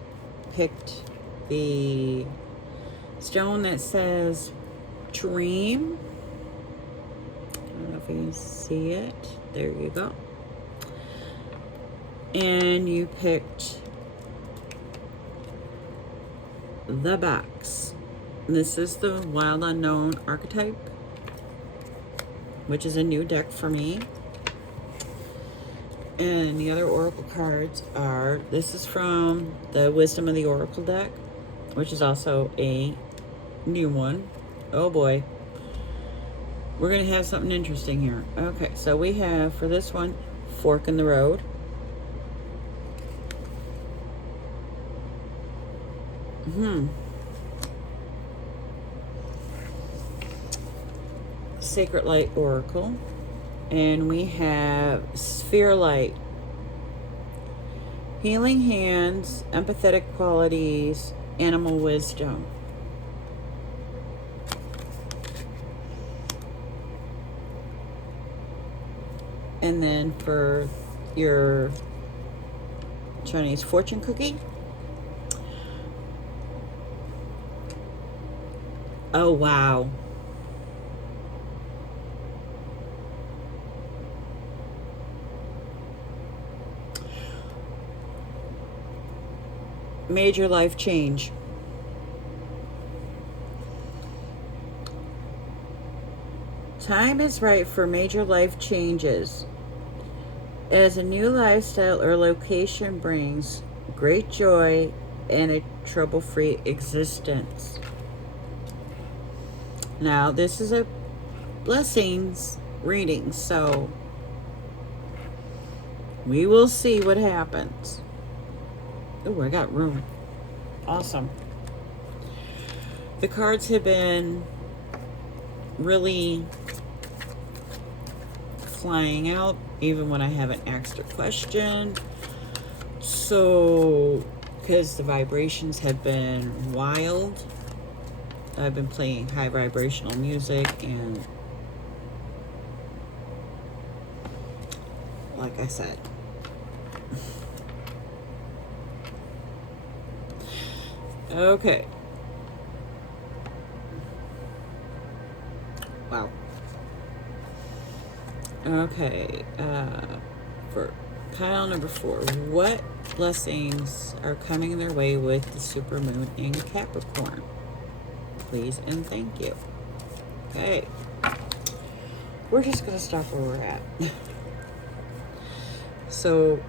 picked the stone that says dream. I don't know if you can see it. There you go. And you picked the box. This is the Wild Unknown archetype, which is a new deck for me. And the other oracle cards are, this is from the Wisdom of the Oracle deck, which is also a new one. Oh boy. We're going to have something interesting here. Okay, so we have, for this one, fork in the road. Sacred Light Oracle. And we have Sphere Light. Healing hands, empathetic qualities, animal wisdom. And then for your Chinese fortune cookie. Oh, wow. Major life change. Time is right for major life changes, as a new lifestyle or location brings great joy and a trouble-free existence. Now, this is a blessings reading, so we will see what happens. Oh, I got room. Awesome. The cards have been really flying out, even when I haven't asked a question. So, because the vibrations have been wild, I've been playing high vibrational music, and like I said, okay. Wow. Okay, for pile number 4, what blessings are coming their way with the supermoon in Capricorn? Please and thank you. Okay, we're just going to stop where we're at. So,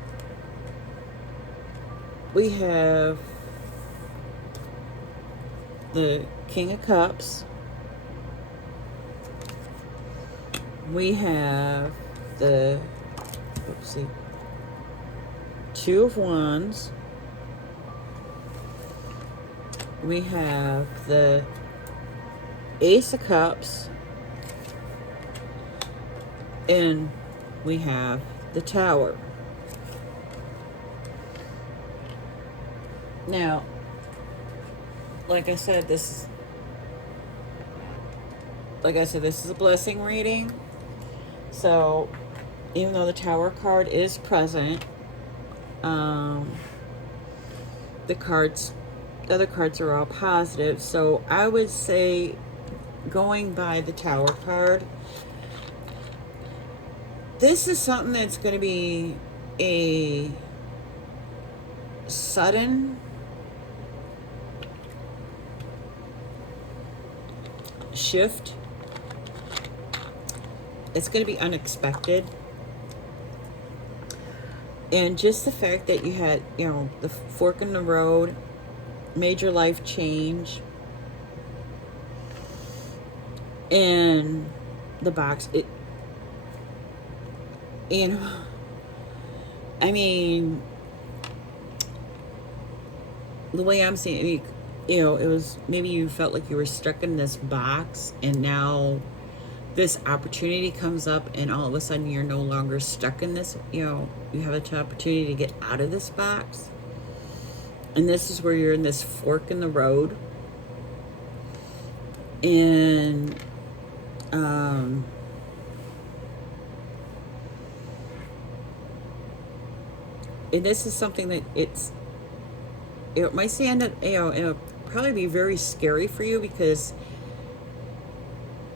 we have the King of Cups. We have the, oopsie, Two of Wands. We have the Ace of Cups. And we have the Tower. Now, like I said, this is a blessing reading. So, even though the Tower card is present, the other cards are all positive. So, I would say, going by the Tower card, this is something that's going to be a sudden shift. It's going to be unexpected. And just the fact that you had, the fork in the road, major life change, and the box, I mean, the way I'm seeing it, it was, maybe you felt like you were stuck in this box, and now this opportunity comes up, and all of a sudden you're no longer stuck in this, you have an opportunity to get out of this box. And this is where you're in this fork in the road. And, and this is something that it might stand at, it'll probably be very scary for you, because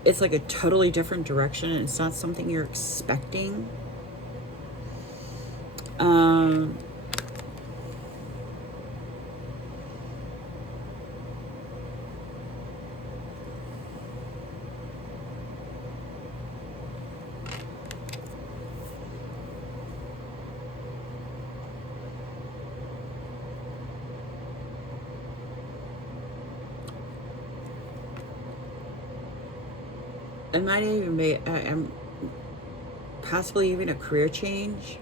it's like a totally different direction, and it's not something you're expecting. it might even be possibly even a career change.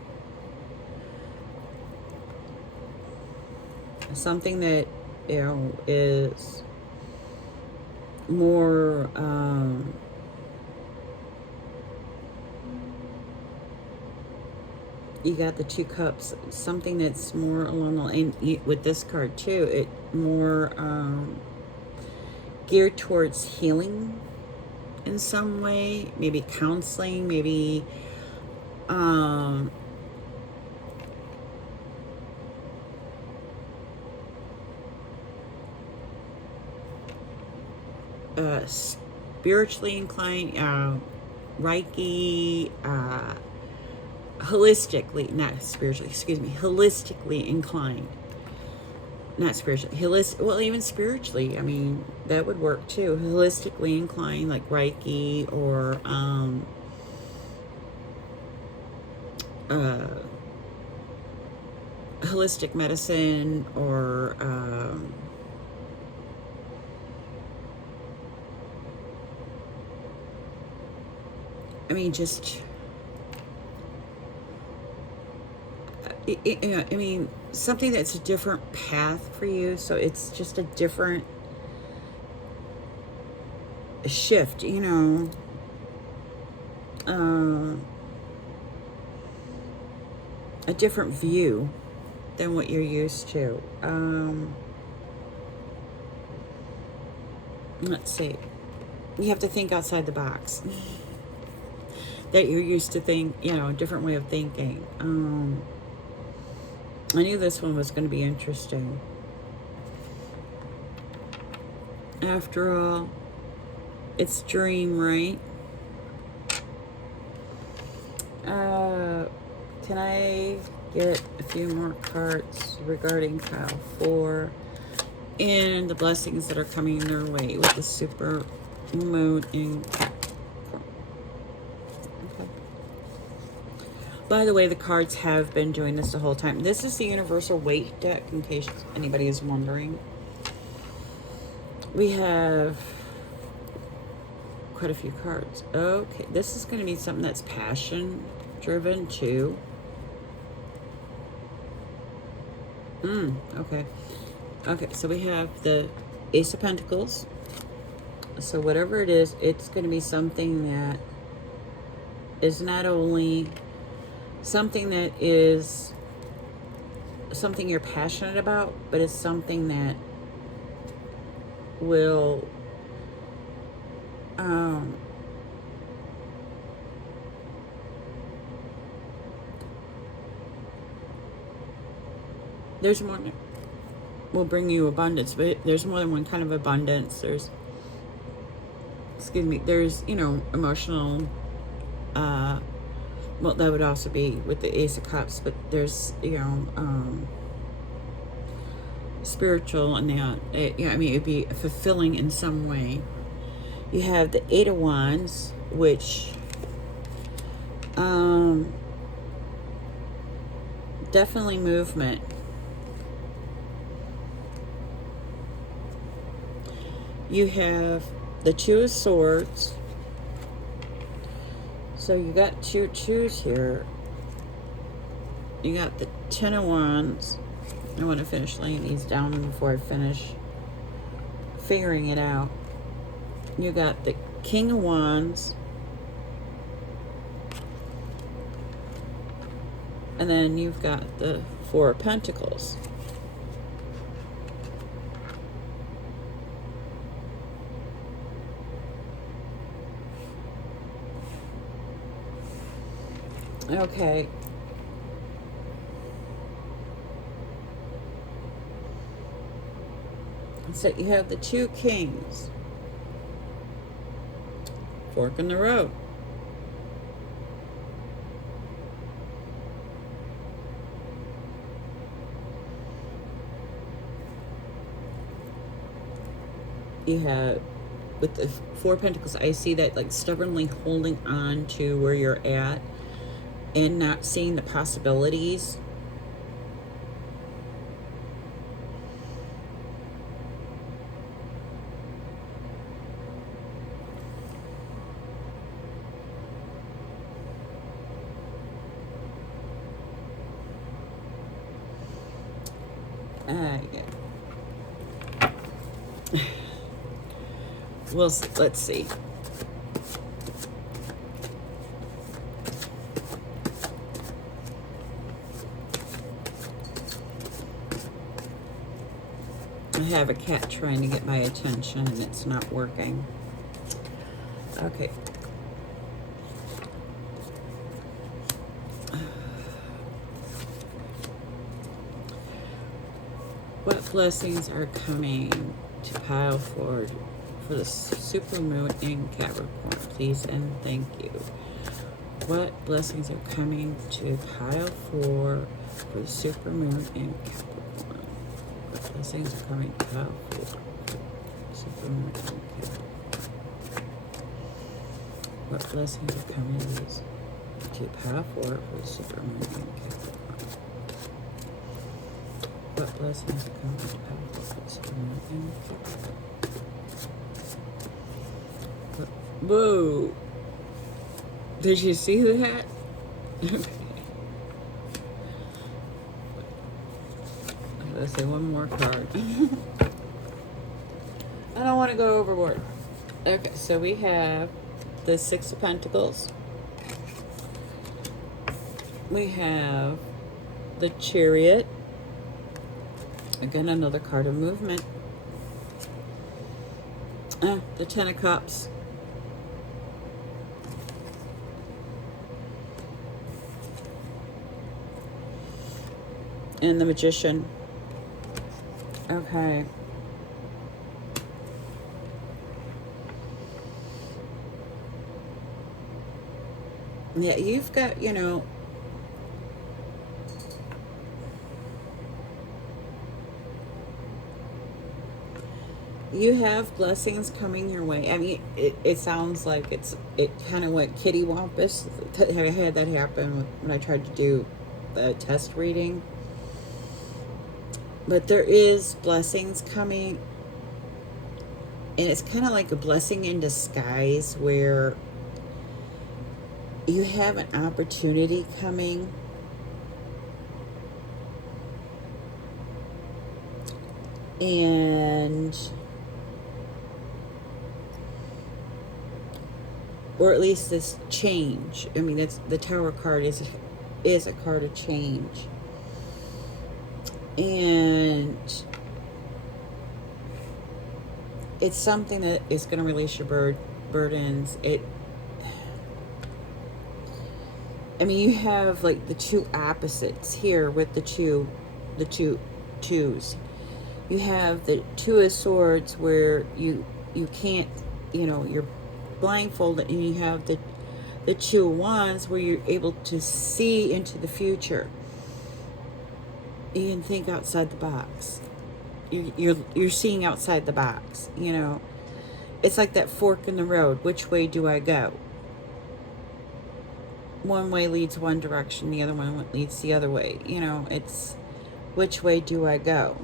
Something that, you know, is more you got the 2 cups, something that's more along the line with this card too, it more geared towards healing in some way, maybe counseling, maybe spiritually inclined, Reiki, holistically, not spiritually, excuse me, holistically inclined. Not spiritually, holistic, well, even spiritually, I mean, that would work too. Holistically inclined, like Reiki, or holistic medicine, or I mean, just I mean, something that's a different path for you. So it's just a different shift, you know. A different view than what you're used to. Let's see. You have to think outside the box that you're used to think, you know, a different way of thinking. I knew this one was going to be interesting. After all, it's dream, right? Can I get a few more cards regarding pile 4 and the blessings that are coming their way with the super moon in Capricorn? Okay. By the way, the cards have been doing this the whole time. This is the universal weight deck, in case anybody is wondering. We have quite a few cards. Okay, this is going to be something that's passion driven too. Okay. Okay, so we have the Ace of Pentacles. So whatever it is, it's going to be something that is not only something that is something you're passionate about, but it's something that will there's more will bring you abundance, but there's more than one kind of abundance. There's, excuse me, there's, you know, emotional, well, that would also be with the Ace of Cups, but there's, you know, spiritual, and yeah, I mean, it'd be fulfilling in some way. You have the 8 of Wands, which definitely movement. You have the 2 of Swords. So you got 2 twos here. You got the 10 of Wands. I want to finish laying these down before I finish figuring it out. You got the King of Wands. And then you've got the 4 of Pentacles. Okay. So you have the 2 Kings. Fork in the road. You have, with the 4 Pentacles, I see that like stubbornly holding on to where you're at and not seeing the possibilities. Yeah. Well, let's see. I have a cat trying to get my attention and it's not working. Okay. What blessings are coming to pile forward for the supermoon in Capricorn? Please and thank you. What blessings are coming to pile for the supermoon in Capricorn? What blessings are coming to pile for the supermoon in Capricorn? What blessings are coming to pile for the supermoon in Capricorn? What blessings are coming to pile for the supermoon in Capricorn? Whoa! Did you see that? Okay. Let's say one more card. I don't want to go overboard. Okay, so we have the Six of Pentacles. We have the Chariot. Again, another card of movement. The Ten of Cups. And the Magician. Okay. Yeah, you've got, you know, you have blessings coming your way. I mean, it sounds like it kind of went kitty wampus. I had that happen when I tried to do the test reading. But there is blessings coming, and it's kind of like a blessing in disguise where you have an opportunity coming, and or at least this change. I mean, it's the Tower card is a card of change. And it's something that is going to release your burdens. I mean, you have like the two opposites here with the two twos. You have the Two of Swords where you can't, you know, you're blindfolded, and you have the Two of Wands where you're able to see into the future. You can think outside the box. You're seeing outside the box, you know. It's like that fork in the road. Which way do I go? One way leads one direction, the other one leads the other way. You know, it's which way do I go?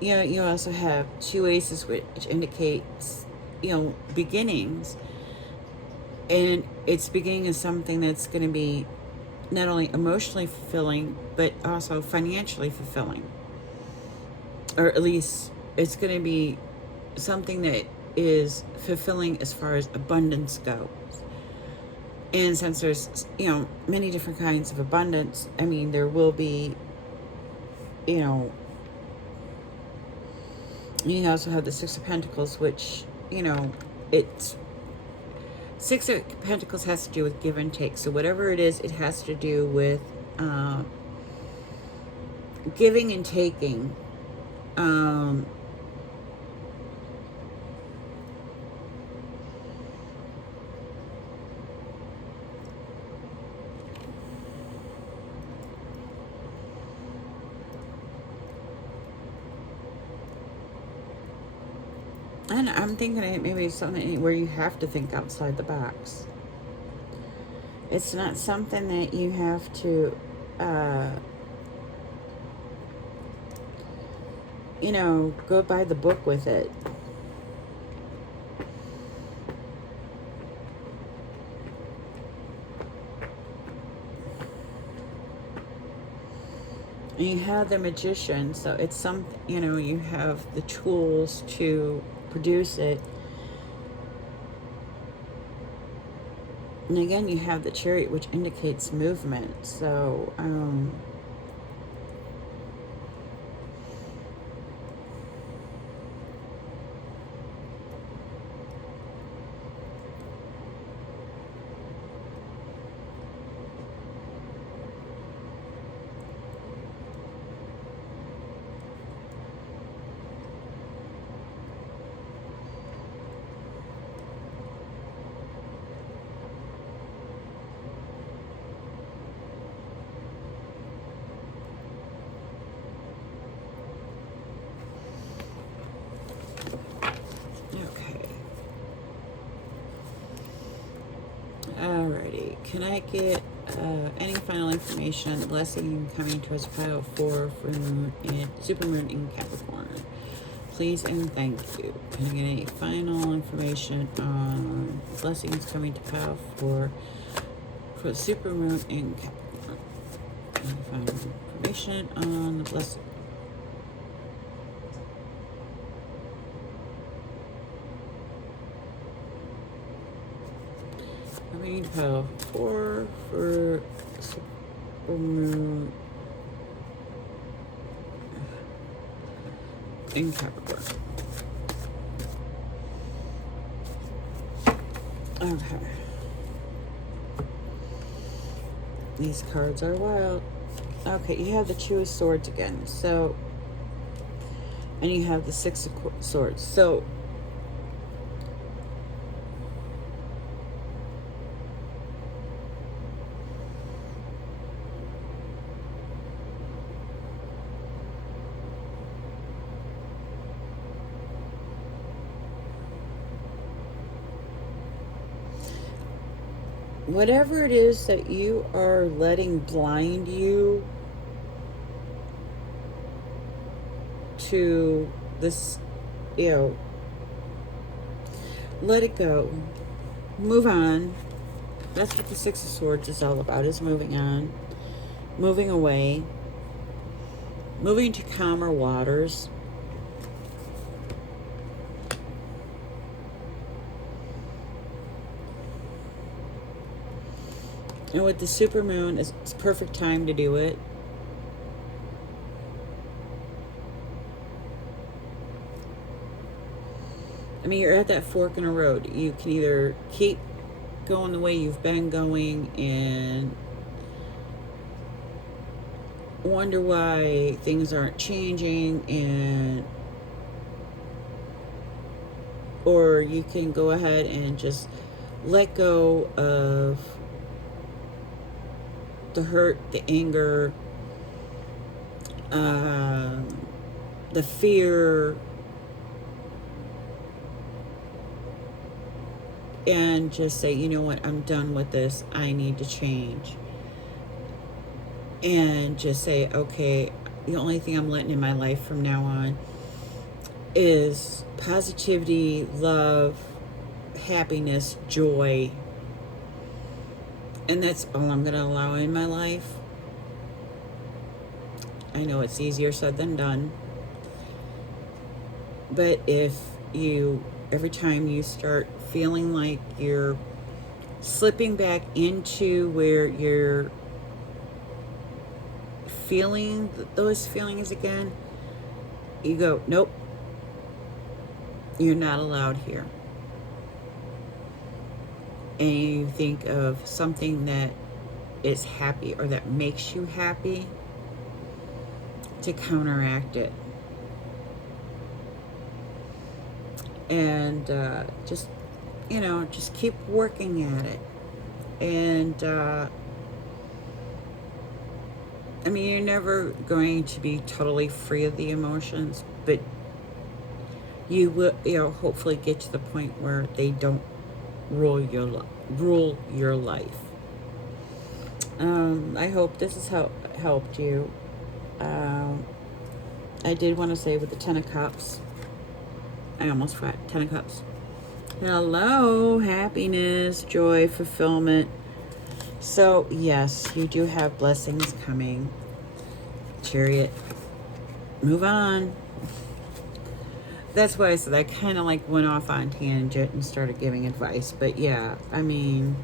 You know, you also have two aces, which indicates, you know, beginnings. And it's beginning of something that's going to be not only emotionally fulfilling, but also financially fulfilling. Or at least it's going to be something that is fulfilling as far as abundance goes. And since there's, you know, many different kinds of abundance, I mean, there will be, you know, you also have the Six of Pentacles, which, you know, it's Six of Pentacles has to do with give and take. So whatever it is, it has to do with giving and taking. And I'm thinking it maybe something where you have to think outside the box. It's not something that you have to, you know, go by the book with it. And you have the Magician, so it's some, you know, you have the tools to produce it. And again, you have the Chariot, which indicates movement. So, okay. Alrighty. Can I get any final information on the blessing coming towards pile 4 for the moon and Supermoon in Capricorn? Please and thank you. Can I get any final information on blessings coming to pile 4 for the Supermoon in Capricorn? Any final information on the blessing? Coming to pile 4 for Supermoon in Capricorn. Okay. These cards are wild. Okay, you have the Two of Swords again. So, and you have the Six of Swords. So, whatever it is that you are letting blind you to this, you know, let it go. Move on. That's what the Six of Swords is all about, is moving on. Moving away. Moving to calmer waters. And with the Supermoon, it's perfect time to do it. I mean, you're at that fork in a road. You can either keep going the way you've been going and wonder why things aren't changing, and or you can go ahead and just let go of the hurt, the anger, the fear, and just say, you know what, I'm done with this. I need to change. And just say, okay, the only thing I'm letting in my life from now on is positivity, love, happiness, joy. And that's all I'm going to allow in my life. I know it's easier said than done. But if you, every time you start feeling like you're slipping back into where you're feeling those feelings again, you go, nope, you're not allowed here. And you think of something that is happy or that makes you happy to counteract it. And just, you know, just keep working at it. And I mean, you're never going to be totally free of the emotions, but you will, you know, hopefully get to the point where they don't rule your life. I hope this has helped you. I did want to say with the Ten of Cups, I almost forgot, Ten of Cups. Hello, happiness, joy, fulfillment. So yes, you do have blessings coming. Chariot. Move on. That's why I said I kind of like went off on tangent and started giving advice. But yeah, I mean,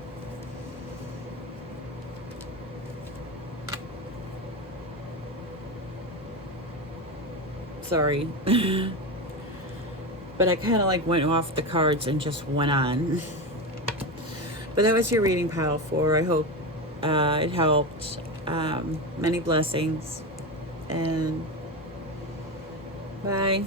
sorry. But I kind of like went off the cards and just went on. But that was your reading, pile 4. I hope it helped. Many blessings. And bye.